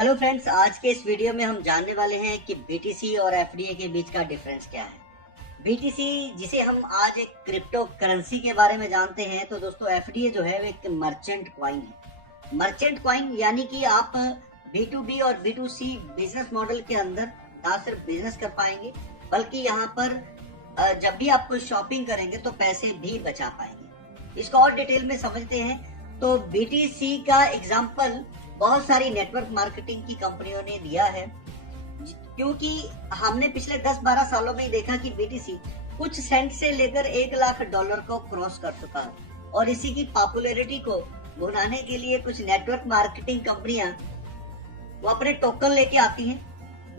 Hello friends, आज के इस वीडियो में हम जानने वाले हैं कि बीटीसी और एफडीए के बीच का डिफरेंस क्या है। बीटीसी जिसे हम आज एक क्रिप्टो करेंसी के बारे में जानते हैं, तो दोस्तों एफडीए जो है वो एक मर्चेंट कॉइन है। मर्चेंट कॉइन यानी कि आप B2B और B2C बिजनेस मॉडल के अंदर ना सिर्फ बिजनेस कर पाएंगे, बल्कि यहाँ पर जब भी आप कोई शॉपिंग करेंगे तो पैसे भी बचा पाएंगे। इसको और डिटेल में समझते हैं तो बीटीसी का एग्जाम्पल बहुत सारी नेटवर्क मार्केटिंग की कंपनियों ने दिया है, क्योंकि हमने पिछले 10-12 सालों में ही देखा कि बीटीसी कुछ सेंट से लेकर $1 लाख को क्रॉस कर चुका है। और इसी की पॉपुलैरिटी को बढ़ाने के लिए कुछ नेटवर्क मार्केटिंग कंपनियां वो अपने टोकन लेके आती हैं,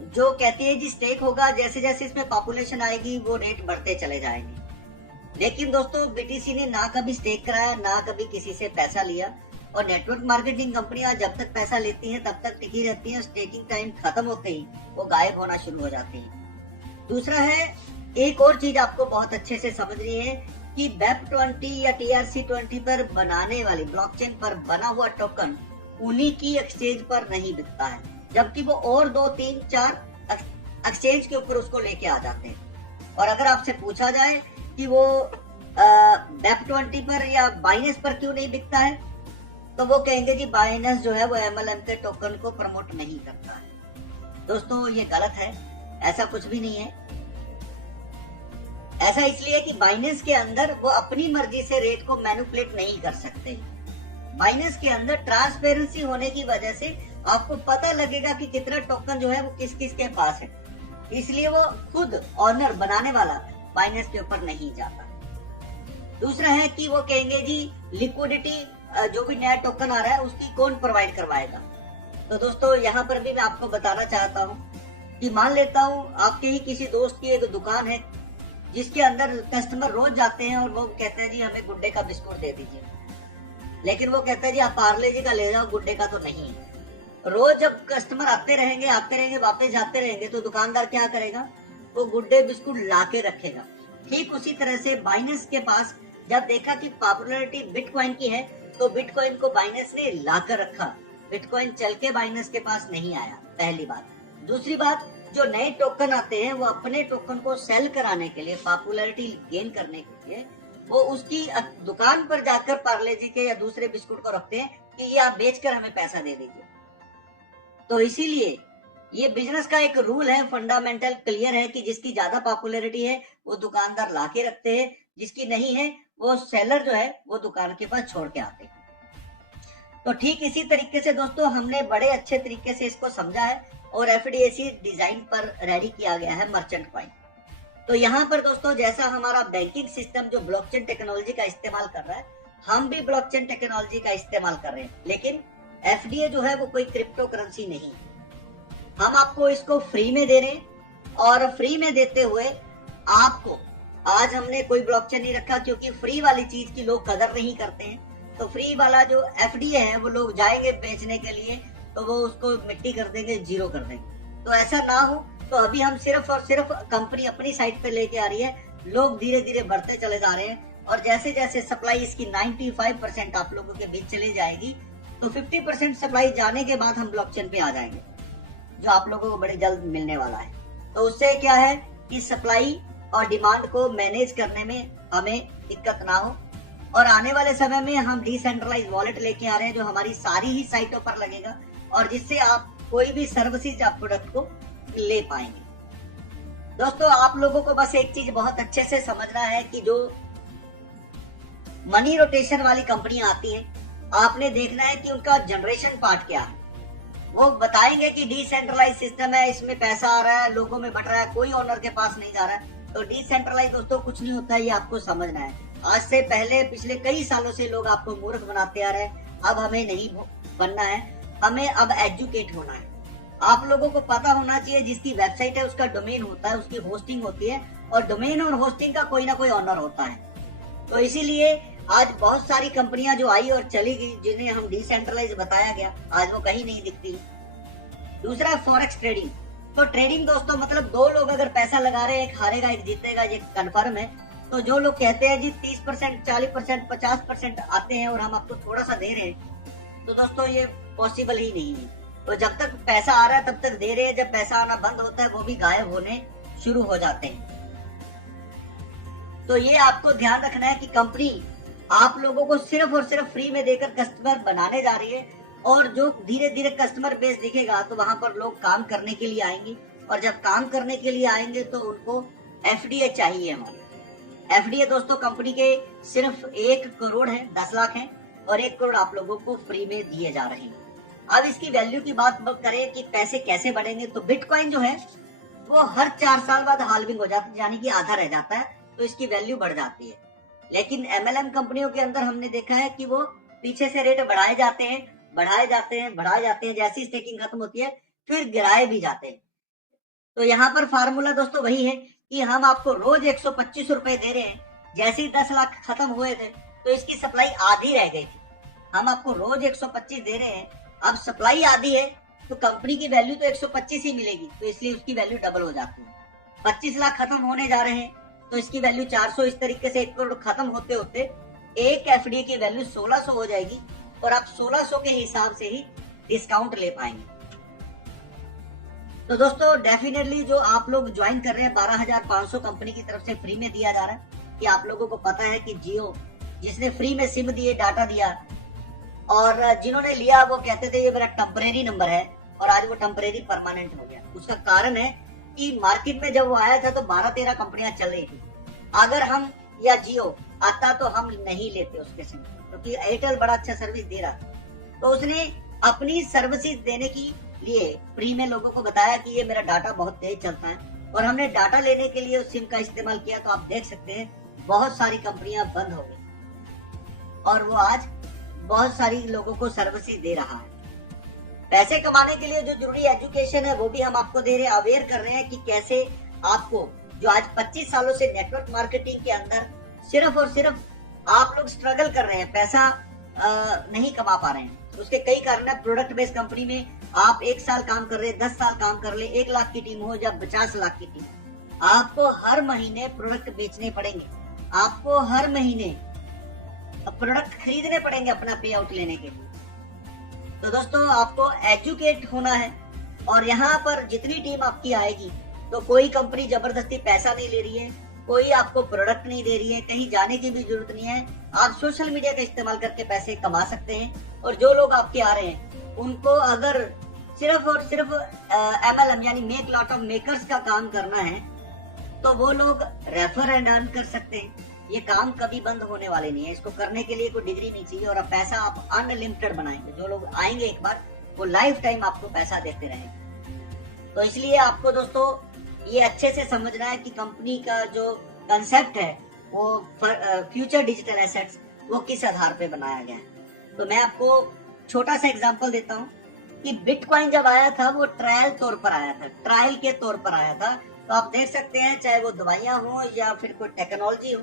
जो कहती है जी स्टेक होगा, जैसे जैसे इसमें पॉपुलेशन आएगी वो रेट बढ़ते चले जाएंगे। लेकिन दोस्तों बीटीसी ने ना कभी स्टेक कराया, ना कभी किसी से पैसा लिया, और नेटवर्क मार्केटिंग कंपनियां जब तक पैसा लेती हैं तब तक टिकी रहती हैं। स्टेकिंग टाइम खत्म होते ही वो गायब होना शुरू हो जाती हैं। दूसरा है, एक और चीज आपको बहुत अच्छे से समझनी है कि वेब20 या TRC20 पर बनाने वाली ब्लॉकचेन पर बना हुआ टोकन उन्हीं की एक्सचेंज पर नहीं बिकता है, जबकि वो और 2, 3, 4 एक्सचेंज के ऊपर उसको लेके आ जाते हैं। और अगर आपसे पूछा जाए कि वो वेब20 पर या बाइनेंस पर क्यों नहीं बिकता है, तो वो कहेंगे जी बाइनेंस जो है वो MLM के टोकन को प्रमोट नहीं करता है। दोस्तों ये गलत है, ऐसा कुछ भी नहीं है। ऐसा इसलिए कि बाइनेंस के अंदर वो अपनी मर्जी से रेट को मैनिपुलेट नहीं कर सकते। बाइनेंस के अंदर ट्रांसपेरेंसी होने की वजह से आपको पता लगेगा कि कितना टोकन जो है वो किस किस के पास है, इसलिए वो खुद ऑनर बनाने वाला बाइनेंस के ऊपर नहीं जाता। दूसरा है कि वो कहेंगे जी लिक्विडिटी जो भी नया टोकन आ रहा है उसकी कौन प्रोवाइड करवाएगा। तो दोस्तों यहाँ पर भी मैं आपको बताना चाहता हूँ कि मान लेता हूँ आपके ही किसी दोस्त की एक दुकान है जिसके अंदर कस्टमर रोज जाते हैं और वो कहते हैं जी हमें गुड्डे का बिस्कुट दे दीजिए, लेकिन वो कहता है जी आप पार्ले जी का ले जाओ, गुड्डे का तो नहीं है। रोज जब कस्टमर आते रहेंगे वापस जाते रहेंगे, तो दुकानदार क्या करेगा, वो गुड्डे बिस्कुट ला के रखेगा। ठीक उसी तरह से बाइनेंस के पास जब देखा कि पॉपुलैरिटी बिटकॉइन की है, तो बिटकॉइन को बाइनेंस ने लाकर रखा। बिटकॉइन चल के बाइनेंस के पास नहीं आया, पहली बात। दूसरी बात, जो नए टोकन आते हैं वो अपने टोकन को सेल कराने के लिए, पॉपुलैरिटी गेन करने के लिए, वो उसकी दुकान पर जाकर पार्ले जी के या दूसरे बिस्कुट को रखते हैं कि ये आप बेचकर हमें पैसा दे दीजिए। तो इसीलिए ये बिजनेस का एक रूल है, फंडामेंटल क्लियर है कि जिसकी ज्यादा पॉपुलैरिटी है वो दुकानदार ला के रखते हैं, जिसकी नहीं है वो सेलर जो है वो दुकान के पास छोड़ के आते हैं। तो ठीक इसी तरीके से दोस्तों हमने बड़े अच्छे तरीके से इसको समझा है और FDIC डिजाइन पर रेडी किया गया है मर्चेंट कॉइन। तो यहाँ पर दोस्तों जैसा हमारा बैंकिंग सिस्टम जो ब्लॉकचेन टेक्नोलॉजी का इस्तेमाल कर रहा है, हम भी ब्लॉकचेन टेक्नोलॉजी का इस्तेमाल कर रहे हैं, लेकिन FDA जो है वो कोई क्रिप्टो करेंसी नहीं। हम आपको इसको फ्री में दे रहे हैं, और फ्री में देते हुए आपको आज हमने कोई ब्लॉकचेन नहीं रखा, क्योंकि फ्री वाली चीज की लोग कदर नहीं करते हैं। तो फ्री वाला जो FDA है वो लोग जाएंगे बेचने के लिए तो वो उसको मिट्टी कर देंगे, जीरो कर देंगे। तो ऐसा ना हो, तो अभी हम सिर्फ और सिर्फ कंपनी अपनी साइट पे लेके आ रही है, लोग धीरे धीरे बढ़ते चले जा रहे हैं, और जैसे जैसे सप्लाई इसकी 95% आप लोगों के बीच चली जाएगी, तो 50% सप्लाई जाने के बाद हम ब्लॉकचेन पे आ जाएंगे, जो आप लोगों को बड़ी जल्द मिलने वाला है। तो उससे क्या है कि सप्लाई और डिमांड को मैनेज करने में हमें दिक्कत ना हो, और आने वाले समय में हम डिसेंट्रलाइज वॉलेट लेके आ रहे हैं जो हमारी सारी ही साइटों पर लगेगा, और जिससे आप कोई भी सर्विसेज या प्रोडक्ट को ले पाएंगे। दोस्तों आप लोगों को बस एक चीज बहुत अच्छे से समझना है कि जो मनी रोटेशन वाली कंपनियां आती हैं, आपने देखना है कि उनका जनरेशन पार्ट क्या है। वो बताएंगे कि डिसेंट्रलाइज सिस्टम है, इसमें पैसा आ रहा है, लोगों में बट रहा है, कोई ओनर के पास नहीं जा रहा है। तो डिसेंट्रलाइज दोस्तों कुछ नहीं होता है, ये आपको समझना है। आज से पहले पिछले कई सालों से लोग आपको मूर्ख बनाते आ रहे हैं, अब हमें नहीं बनना है, हमें अब एजुकेट होना है। आप लोगों को पता होना चाहिए जिसकी वेबसाइट है उसका डोमेन होता है, उसकी होस्टिंग होती है, और डोमेन और होस्टिंग का कोई ना कोई ऑनर होता है। तो इसीलिए आज बहुत सारी कंपनियां जो आई और चली गई, जिन्हें हम डिसेंट्रलाइज बताया गया, आज वो कहीं नहीं दिखती। दूसरा फॉरेक्स ट्रेडिंग। तो ट्रेडिंग दोस्तों मतलब दो लोग अगर पैसा लगा रहे हैं, एक हारेगा एक जीतेगा, ये कन्फर्म है। तो जो लोग कहते हैं जी 30%, 40%, 50% आते हैं और हम आपको थोड़ा सा दे रहे हैं, तो दोस्तों ये पॉसिबल ही नहीं है। तो जब तक पैसा आ रहा है तब तक दे रहे हैं, जब पैसा आना बंद होता है वो भी गायब होने शुरू हो जाते हैं। तो ये आपको ध्यान रखना है कि कंपनी आप लोगों को सिर्फ और सिर्फ फ्री में देकर कस्टमर बनाने जा रही है, और जो धीरे धीरे कस्टमर बेस दिखेगा तो वहां पर लोग काम करने के लिए आएंगे, और जब काम करने के लिए आएंगे तो उनको एफडीए चाहिए। हमारे एफडीए दोस्तों कंपनी के सिर्फ 1 करोड़ है, 10 लाख है, और 1 करोड़ आप लोगों को फ्री में दिए जा रहे हैं। अब इसकी वैल्यू की बात करें कि पैसे कैसे बढ़ेंगे, तो बिटकॉइन जो है वो हर 4 साल बाद हाल्विंग हो जाता है, यानी कि आधा रह जाता है, तो इसकी वैल्यू बढ़ जाती है। लेकिन एमएलएम कंपनियों के अंदर हमने देखा है कि वो पीछे से रेट बढ़ाए जाते हैं, बढ़ाए जाते हैं, बढ़ाए जाते हैं, जैसी स्टेकिंग खत्म होती है फिर गिराए भी जाते हैं। तो यहाँ पर फार्मूला दोस्तों वही है कि हम आपको रोज 125 रुपए दे रहे हैं। जैसे ही 10 लाख खत्म हुए थे तो इसकी सप्लाई आधी रह गई थी। हम आपको रोज 125 दे रहे हैं, अब सप्लाई आधी है तो कंपनी की वैल्यू तो 125 ही मिलेगी, तो इसलिए उसकी वैल्यू डबल हो जाती है। 25 लाख खत्म होने जा रहे हैं तो इसकी वैल्यू 400, इस तरीके से 1 करोड़ खत्म होते होते एक एफडी की वैल्यू 1600 हो जाएगी, और आप 1600 के हिसाब से ही डिस्काउंट ले पाएंगे। तो दोस्तों डेफिनेटली जो आप लोग ज्वाइन कर रहे हैं 12,500 कंपनी की तरफ से फ्री में दिया जा रहा है, कि आप लोगों को पता है कि जियो जिसने फ्री में सिम दिए, डाटा दिया, और जिन्होंने लिया वो कहते थे ये मेरा टेम्परेरी नंबर है, और आज वो टेम्परेरी परमानेंट हो गया। उसका कारण है कि मार्केट में जब वो आया था तो 12-13 कंपनियां चल रही थी। अगर हम या जियो आता तो हम नहीं लेते उसके सिम, क्योंकि एयरटेल बड़ा अच्छा सर्विस दे रहा था। तो उसने अपनी सर्विसेज देने के लिए फ्री में लोगों को बताया कि ये मेरा डाटा बहुत तेज चलता है, और हमने डाटा लेने के लिए उस सिम का इस्तेमाल किया। तो आप देख सकते हैं बहुत सारी कंपनियां बंद हो गई, और वो आज बहुत सारी लोगों को सर्विसेज दे रहा है। पैसे कमाने के लिए जो जरूरी एजुकेशन है वो भी हम आपको दे रहे हैं, अवेयर कर रहे हैं कि कैसे आपको, जो आज 25 सालों से नेटवर्क मार्केटिंग के अंदर सिर्फ और सिर्फ आप लोग स्ट्रगल कर रहे हैं, पैसा नहीं कमा पा रहे हैं। उसके कई कारण है। प्रोडक्ट बेस्ड कंपनी में आप 1 साल काम कर रहे हैं, 10 साल काम कर ले, 1 लाख की टीम हो या 50 लाख की टीम, आपको हर महीने प्रोडक्ट बेचने पड़ेंगे, आपको हर महीने प्रोडक्ट खरीदने पड़ेंगे अपना पे आउट लेने के लिए। तो दोस्तों आपको एजुकेट होना है, और यहाँ पर जितनी टीम आपकी आएगी तो कोई कंपनी जबरदस्ती पैसा नहीं ले रही है, कोई आपको प्रोडक्ट नहीं दे रही है, कहीं जाने की भी जरूरत नहीं है। आप सोशल मीडिया का इस्तेमाल करके पैसे कमा सकते हैं। और जो लोग आपके आ रहे हैं उनको अगर सिर्फ और सिर्फ MLM यानी मेक लॉट ऑफ मेकर्स का काम करना है तो वो लोग रेफर एंड अर्न कर सकते हैं। ये काम कभी बंद होने वाले नहीं है, इसको करने के लिए कोई डिग्री नहीं चाहिए, और अब पैसा आप अनलिमिटेड बनाएंगे। जो लोग आएंगे एक बार वो लाइफ टाइम आपको पैसा देते रहेंगे। तो इसलिए आपको दोस्तों ये अच्छे से समझना है कि कंपनी का जो कंसेप्ट है वो फ्यूचर डिजिटल एसेट्स वो किस आधार पे बनाया गया है। तो मैं आपको छोटा सा एग्जांपल देता हूँ कि बिटकॉइन जब आया था वो ट्रायल तौर पर आया था, ट्रायल के तौर पर आया था। तो आप देख सकते हैं चाहे वो दवाइयां हो या फिर कोई टेक्नोलॉजी हो,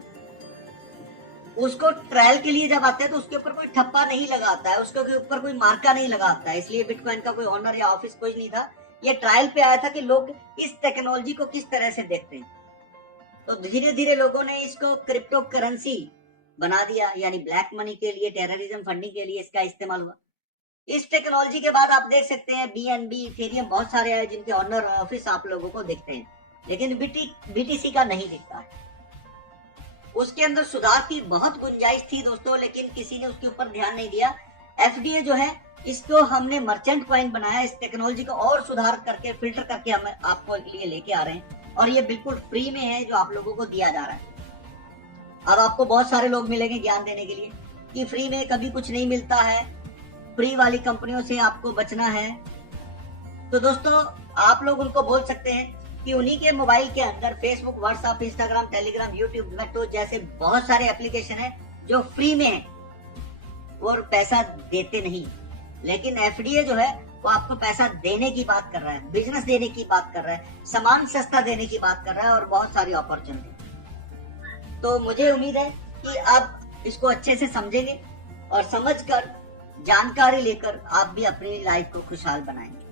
उसको ट्रायल के लिए जब आते हैं तो उसके ऊपर कोई ठप्पा नहीं लगाता है, उसके ऊपर कोई मार्का नहीं लगाता है। इसलिए बिटकॉइन का कोई ऑनर या ऑफिस कोई नहीं था। ये ट्रायल पे आया था कि लोग इस टेक्नोलॉजी को किस तरह से देखते हैं। तो धीरे धीरे लोगों ने इसको क्रिप्टो करेंसी बना दिया, यानी ब्लैक मनी के लिए, टेररिज्म फंडिंग के लिए इसका इस्तेमाल हुआ। इस टेक्नोलॉजी के बाद आप देख सकते हैं BNB, इथेरियम बहुत सारे हैं जिनके ऑनर ऑफिस आप लोगों को दिखते हैं, लेकिन BTC का नहीं दिखता है। उसके अंदर सुधार की बहुत गुंजाइश थी दोस्तों, लेकिन किसी ने उसके ऊपर ध्यान नहीं दिया। FDA जो है इसको हमने मर्चेंट कॉइन बनाया, इस टेक्नोलॉजी को और सुधार करके फिल्टर करके हम आपको लिए लेके आ रहे हैं, और ये बिल्कुल फ्री में है जो आप लोगों को दिया जा रहा है। अब आपको बहुत सारे लोग मिलेंगे ज्ञान देने के लिए कि फ्री में कभी कुछ नहीं मिलता है, फ्री वाली कंपनियों से आपको बचना है। तो दोस्तों आप लोग उनको बोल सकते हैं कि उन्हीं के मोबाइल के अंदर Facebook, WhatsApp, Instagram, Telegram, YouTube, Zomato जैसे बहुत सारे एप्लीकेशन है जो फ्री में है और पैसा देते नहीं। लेकिन FDA जो है वो आपको पैसा देने की बात कर रहा है, बिजनेस देने की बात कर रहा है, सामान सस्ता देने की बात कर रहा है, और बहुत सारी अपॉर्चुनिटी। तो मुझे उम्मीद है कि आप इसको अच्छे से समझेंगे और समझकर जानकारी लेकर आप भी अपनी लाइफ को खुशहाल बनाएंगे।